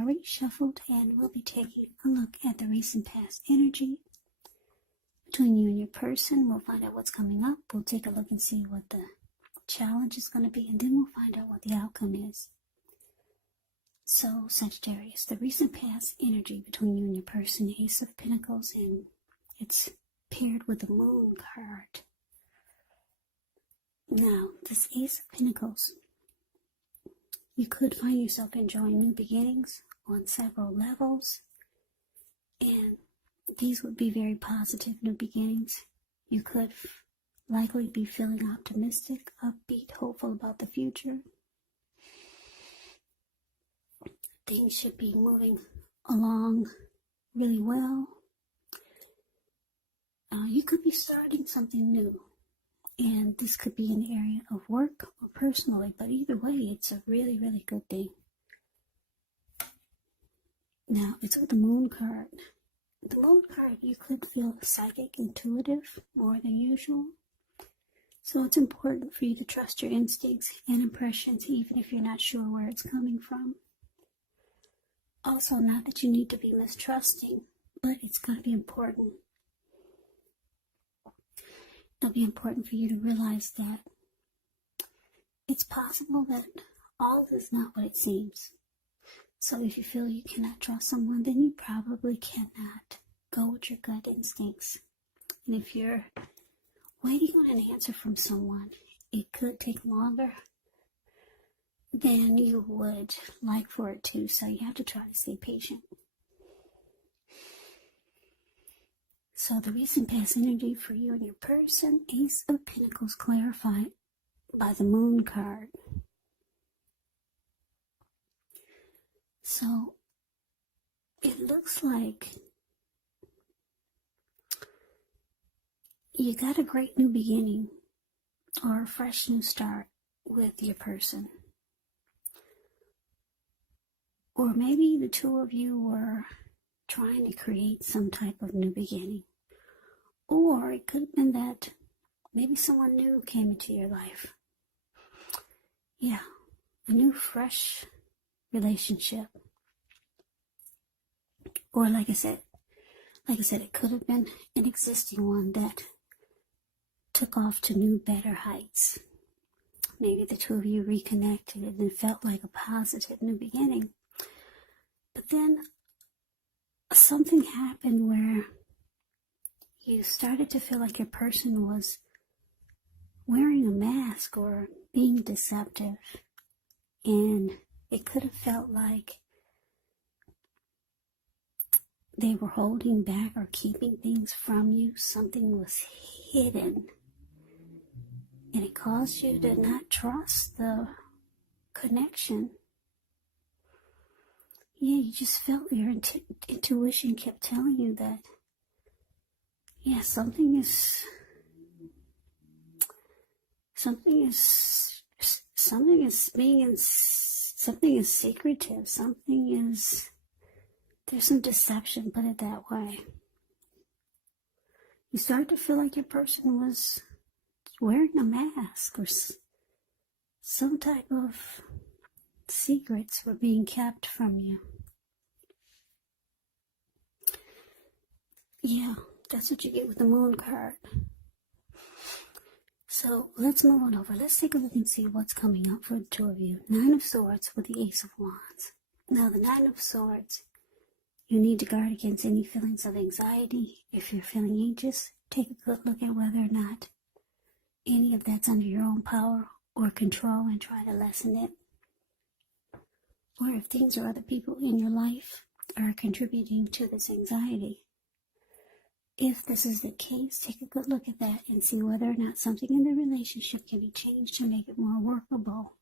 already shuffled, and we'll be taking a look at the recent past energy between you and your person. We'll find out what's coming up. We'll take a look and see what the challenge is going to be, and then we'll find out what the outcome is. So, Sagittarius, the recent past energy between you and your person, Ace of Pentacles, and it's paired with the Moon card. Now, this Ace of Pentacles, you could find yourself enjoying new beginnings on several levels, and these would be very positive new beginnings. You could likely be feeling optimistic, upbeat, hopeful about the future. Things should be moving along really well. You could be starting something new, and this could be in the area of work or personally, but either way, it's a really, really good thing. Now, it's with the Moon card. The Moon card, you could feel psychic, intuitive, more than usual. So it's important for you to trust your instincts and impressions, even if you're not sure where it's coming from. Also, not that you need to be mistrusting, but it's going to be important. It'll be important for you to realize that it's possible that all is not what it seems. So if you feel you cannot trust someone, then you probably cannot go with your gut instincts. And if you're waiting on an answer from someone, it could take longer than you would like for it to, so you have to try to stay patient. So the recent past energy for you and your person, Ace of Pentacles, clarified by the Moon card. So it looks like you got a great new beginning or a fresh new start with your person. Or maybe the two of you were trying to create some type of new beginning. Or it could have been that maybe someone new came into your life. Yeah, a new, fresh relationship. Or like I said, it could have been an existing one that took off to new, better heights. Maybe the two of you reconnected and it felt like a positive new beginning. But then something happened where you started to feel like your person was wearing a mask or being deceptive. And it could have felt like they were holding back or keeping things from you. Something was hidden. And it caused you to not trust the connection. Yeah, you just felt your intuition kept telling you that, yeah, something is secretive. There's some deception, put it that way. You start to feel like your person was wearing a mask or some type of secrets were being kept from you. Yeah, that's what you get with the Moon card. So let's move on over. Let's take a look and see what's coming up for the two of you. 9 of Swords with the Ace of Wands. Now the 9 of Swords, you need to guard against any feelings of anxiety. If you're feeling anxious, take a good look at whether or not any of that's under your own power or control and try to lessen it. Or if things or other people in your life are contributing to this anxiety. If this is the case, take a good look at that and see whether or not something in the relationship can be changed to make it more workable.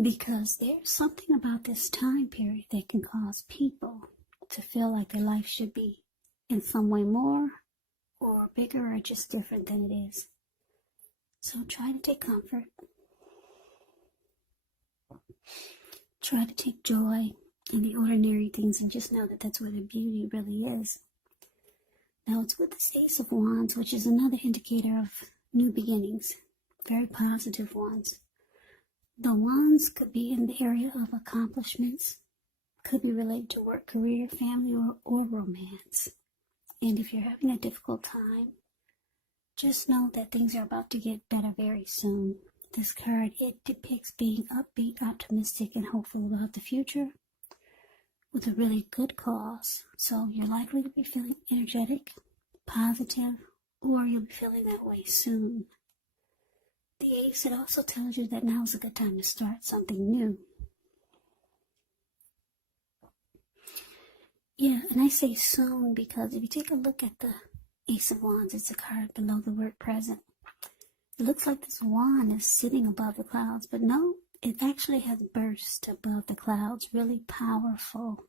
Because there's something about this time period that can cause people to feel like their life should be in some way more or bigger or just different than it is. So try to take comfort. Try to take joy in the ordinary things and just know that that's where the beauty really is. Now it's with this Ace of Wands, which is another indicator of new beginnings. Very positive ones. The wands could be in the area of accomplishments, could be related to work, career, family, or romance. And if you're having a difficult time, just know that things are about to get better very soon. This card, it depicts being upbeat, optimistic, and hopeful about the future with a really good cause. So you're likely to be feeling energetic, positive, or you'll be feeling that way soon. The Ace, it also tells you that now is a good time to start something new. Yeah, and I say soon because if you take a look at the Ace of Wands, it's a card below the word present. It looks like this wand is sitting above the clouds, but no, it actually has burst above the clouds, really powerful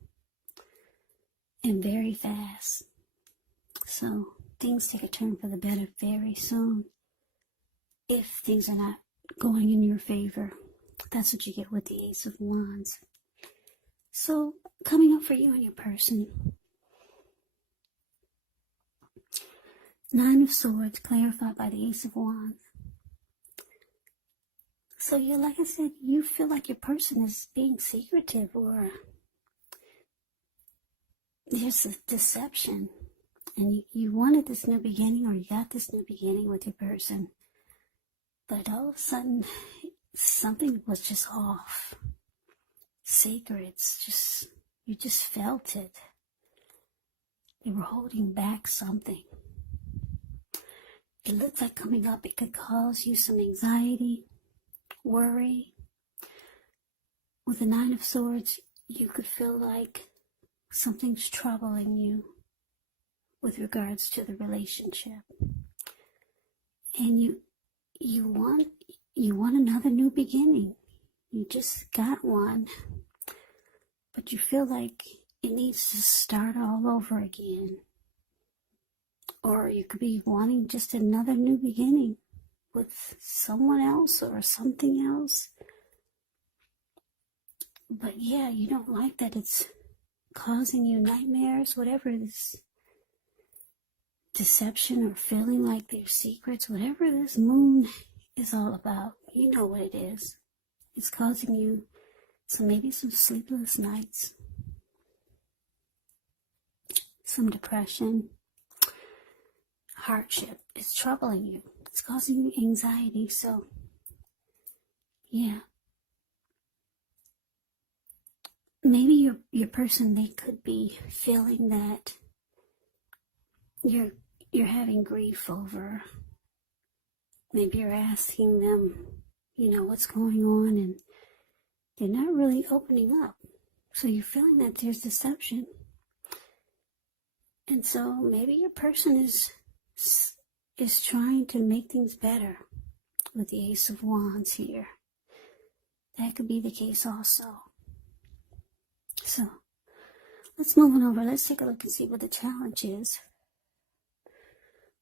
and very fast. So things take a turn for the better very soon. If things are not going in your favor, that's what you get with the Ace of Wands. So, coming up for you and your person. Nine of Swords, clarified by the Ace of Wands. So, like I said, you feel like your person is being secretive, or there's a deception. And you wanted this new beginning, or you got this new beginning with your person. But all of a sudden, something was just off. Secrets, you just felt it. They were holding back something. It looks like coming up, it could cause you some anxiety, worry. With the Nine of Swords, you could feel like something's troubling you with regards to the relationship. And you want another new beginning. You just got one, but you feel like it needs to start all over again. Or you could be wanting just another new beginning with someone else or something else. But yeah, you don't like that it's causing you nightmares, whatever this deception or feeling like there's secrets, whatever this moon is all about, you know what it is. It's causing you maybe some sleepless nights, some depression, hardship. It's troubling you. It's causing you anxiety. So, yeah. Maybe your person, they could be feeling that you're having grief over. Maybe you're asking them, what's going on, and they're not really opening up. So you're feeling that there's deception. And so maybe your person is trying to make things better with the Ace of Wands here. That could be the case also. So let's move on over. Let's take a look and see what the challenge is.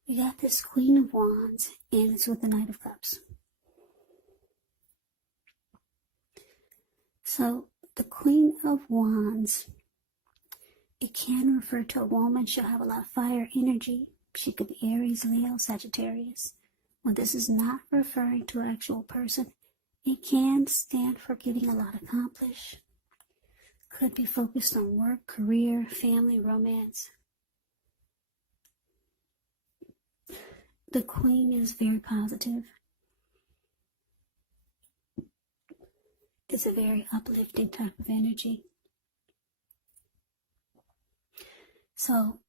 We got this Queen of Wands, and it's with the Knight of Cups. So the Queen of Wands, it can refer to a woman. She'll have a lot of fire energy. She could be Aries, Leo, Sagittarius. When this is not referring to an actual person, it can stand for getting a lot accomplished. Could be focused on work, career, family, romance. The Queen is very positive. It's a very uplifting type of energy. So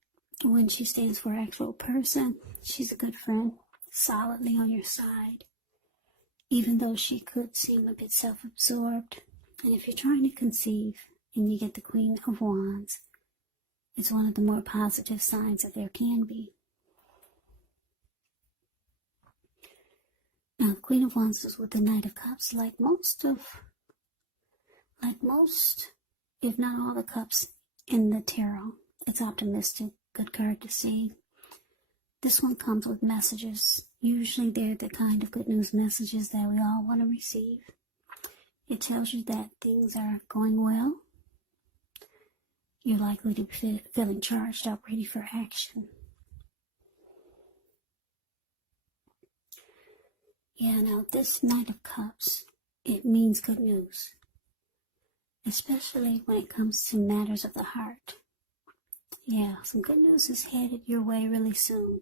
when she stands for an actual person, she's a good friend, solidly on your side, even though she could seem a bit self-absorbed. And if you're trying to conceive and you get the Queen of Wands, it's one of the more positive signs that there can be. Now, the Queen of Wands is with the Knight of Cups, like most, if not all the cups in the tarot. It's optimistic, good card to see. This one comes with messages. Usually they're the kind of good news messages that we all want to receive. It tells you that things are going well. You're likely to be feeling charged up, ready for action. Yeah, now this Knight of Cups, it means good news, especially when it comes to matters of the heart. Yeah, some good news is headed your way really soon.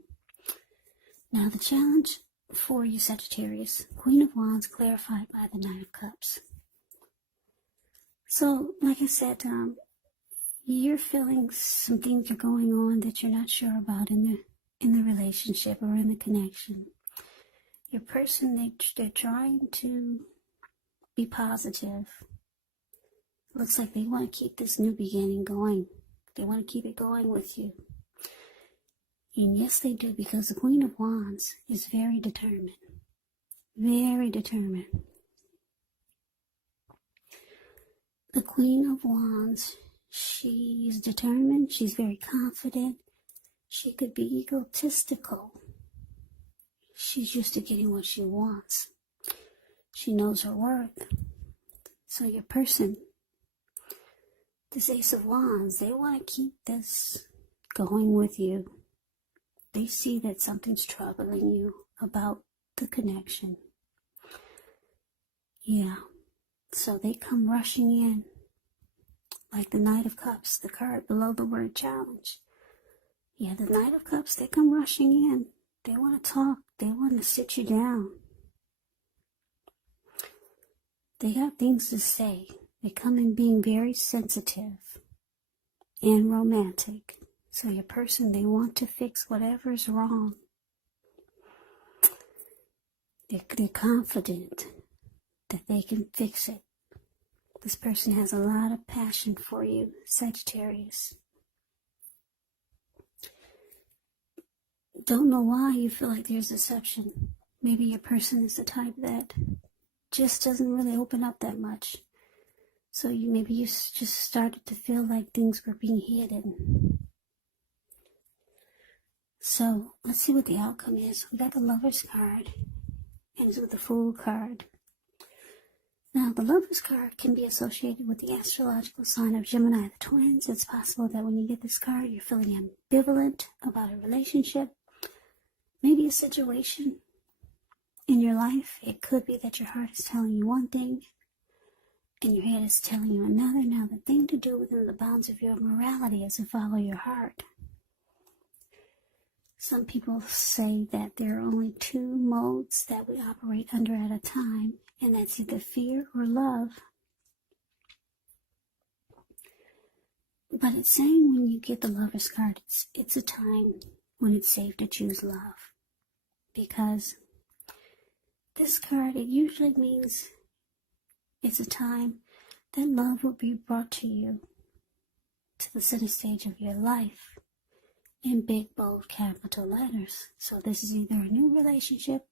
Now the challenge for you, Sagittarius, Queen of Wands clarified by the Knight of Cups. So, like I said, you're feeling some things are going on that you're not sure about in the relationship or in the connection. Your person, they're trying to be positive. Looks like they want to keep this new beginning going. They want to keep it going with you. And yes, they do, because the Queen of Wands is very determined. Very determined. The Queen of Wands, she's determined. She's very confident. She could be egotistical. She's used to getting what she wants. She knows her worth. So your person, this Ace of Wands, they want to keep this going with you. They see that something's troubling you about the connection. Yeah. So they come rushing in. Like the Knight of Cups, the card below the word challenge. Yeah, the Knight of Cups, they come rushing in. They want to talk. They want to sit you down. They got things to say. They come in being very sensitive and romantic. So your person, they want to fix whatever's wrong. They're confident that they can fix it. This person has a lot of passion for you, Sagittarius. Don't know why you feel like there's deception. Maybe your person is the type that just doesn't really open up that much. So maybe you just started to feel like things were being hidden. So let's see what the outcome is. We got the Lover's card, and it's with the Fool card. Now, the Lover's card can be associated with the astrological sign of Gemini, the twins. It's possible that when you get this card, you're feeling ambivalent about a relationship, maybe a situation in your life. It could be that your heart is telling you one thing, and your head is telling you another. Now, the thing to do within the bounds of your morality is to follow your heart. Some people say that there are only two modes that we operate under at a time, and that's either fear or love. But it's saying when you get the Lover's card, it's a time when it's safe to choose love. Because this card, it usually means it's a time that love will be brought to you, to the center stage of your life, in big, bold, capital letters. So this is either a new relationship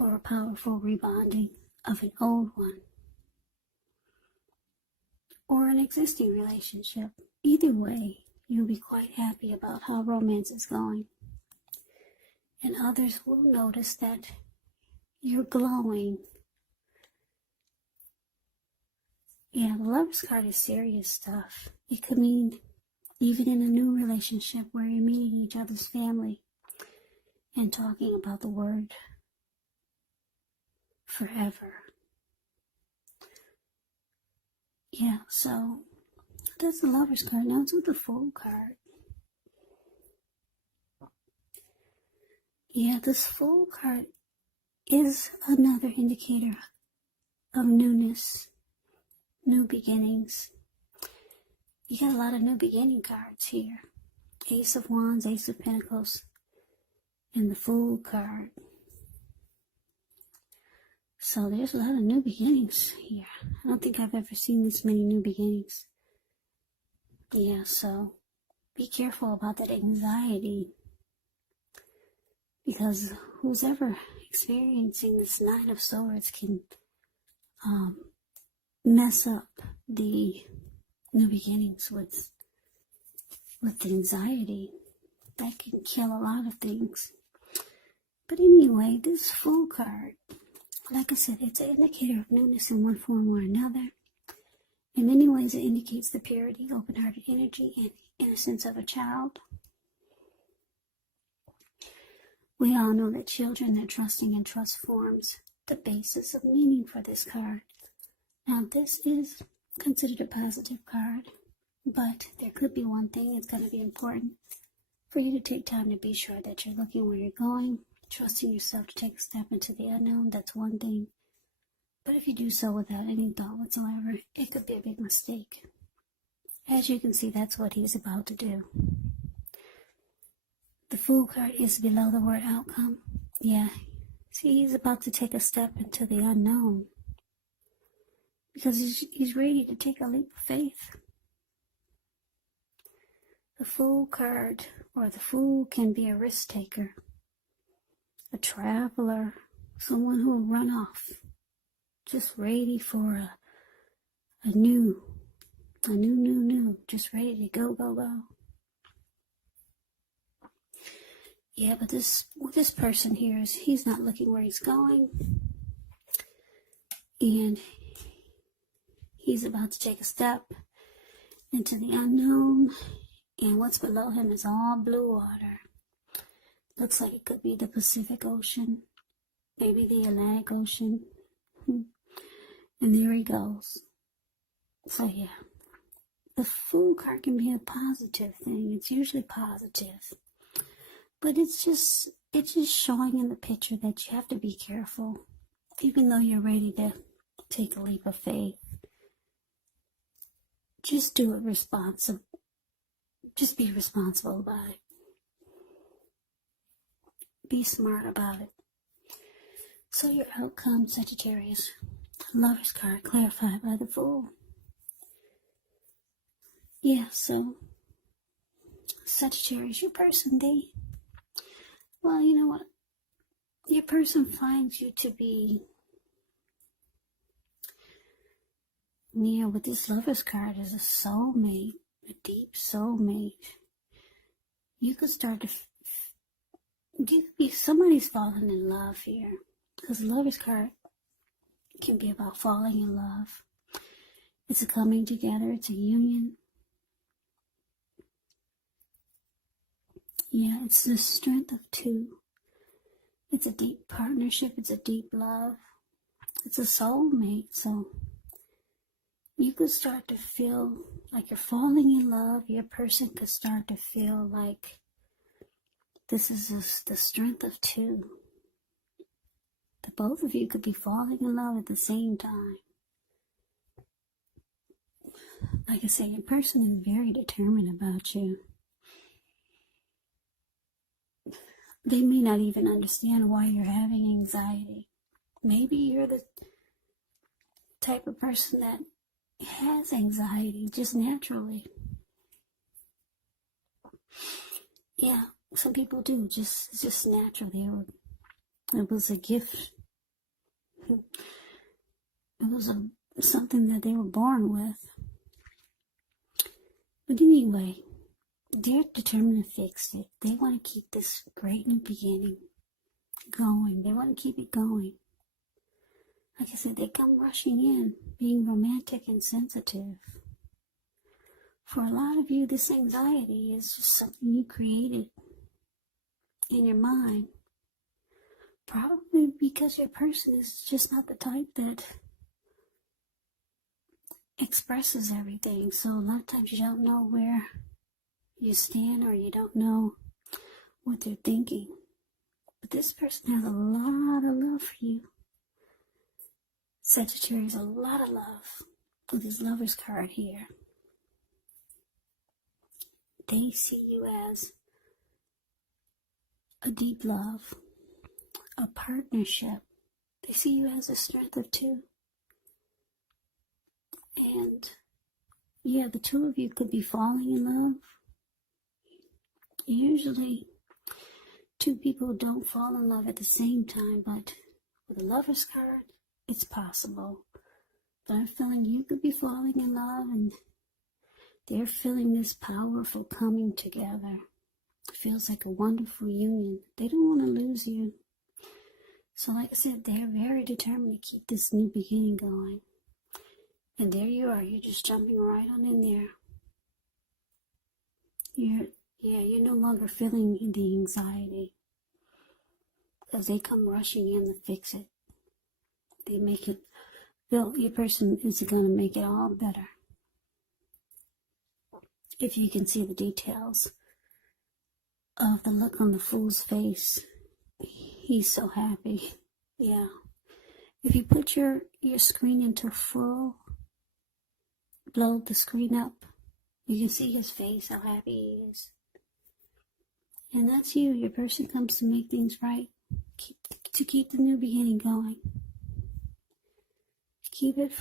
or a powerful rebonding of an old one, or an existing relationship. Either way, you'll be quite happy about how romance is going. And others will notice that you're glowing. Yeah, the Lover's card is serious stuff. It could mean even in a new relationship where you're meeting each other's family and talking about the word forever. Yeah, so that's the Lover's card. Now it's with the Fool card. Yeah, this Fool card is another indicator of newness, new beginnings. You got a lot of new beginning cards here. Ace of Wands, Ace of Pentacles, and the Fool card. So there's a lot of new beginnings here. I don't think I've ever seen this many new beginnings. Yeah, so be careful about that anxiety. Because who's ever experiencing this Nine of Swords can mess up the new beginnings with anxiety. That can kill a lot of things. But anyway, this Fool card, like I said, it's an indicator of newness in one form or another. In many ways, it indicates the purity, open-hearted energy, and innocence of a child. We all know that children, they're trusting, and trust forms the basis of meaning for this card. Now, this is considered a positive card, but there could be one thing that's going to be important for you to take time to be sure that you're looking where you're going, trusting yourself to take a step into the unknown. That's one thing. But if you do so without any thought whatsoever, it could be a big mistake. As you can see, that's what he's about to do. The Fool card is below the word outcome. Yeah. See, he's about to take a step into the unknown. Because he's ready to take a leap of faith. The Fool card, or the Fool, can be a risk taker, a traveler, someone who will run off, just ready for a new, just ready to go. Yeah, but this person here he's not looking where he's going, and he's about to take a step into the unknown, and what's below him is all blue water. Looks like it could be the Pacific Ocean, maybe the Atlantic Ocean, and there he goes. So yeah, the Fool card can be a positive thing. It's usually positive. But it's just showing in the picture that you have to be careful, even though you're ready to take a leap of faith. Just do it responsible. Just be responsible about it. Be smart about it. So your outcome, Sagittarius, Lover's card clarified by the Fool. Yeah, so Sagittarius, your person, well, you know what? Your person finds you to be, with this Lover's card is a soulmate, a deep soulmate. You could start to, somebody's falling in love here. Because Lover's card can be about falling in love. It's a coming together, it's a union. Yeah, it's the strength of two. It's a deep partnership. It's a deep love. It's a soulmate. So you could start to feel like you're falling in love. Your person could start to feel like this is the strength of two. The both of you could be falling in love at the same time. Like I say, your person is very determined about you. They may not even understand why you're having anxiety. Maybe you're the type of person that has anxiety just naturally. Yeah, some people do, just naturally. It was a gift. It was something that they were born with. But anyway, they're determined to fix it. They want to keep this great new beginning going. They want to keep it going. Like I said, they come rushing in, being romantic and sensitive. For a lot of you, this anxiety is just something you created in your mind. Probably because your person is just not the type that expresses everything. So a lot of times you don't know where you stand, or you don't know what they're thinking. But this person has a lot of love for you. Sagittarius, a lot of love with his Lover's card here. They see you as a deep love, a partnership. They see you as a strength of two. And yeah, the two of you could be falling in love. Usually, two people don't fall in love at the same time, but with a Lover's card, it's possible. But I'm feeling you could be falling in love, and they're feeling this powerful coming together. It feels like a wonderful union. They don't want to lose you. So like I said, they're very determined to keep this new beginning going. And there you are. You're just jumping right on in there. You're no longer feeling the anxiety, because they come rushing in to fix it. They make it feel, your person is going to make it all better. If you can see the details of the look on the fool's face, he's so happy. Yeah. If you put your screen into full, blow the screen up, you can see his face, how happy he is. And that's you. Your person comes to make things right, to keep the new beginning going. Keep it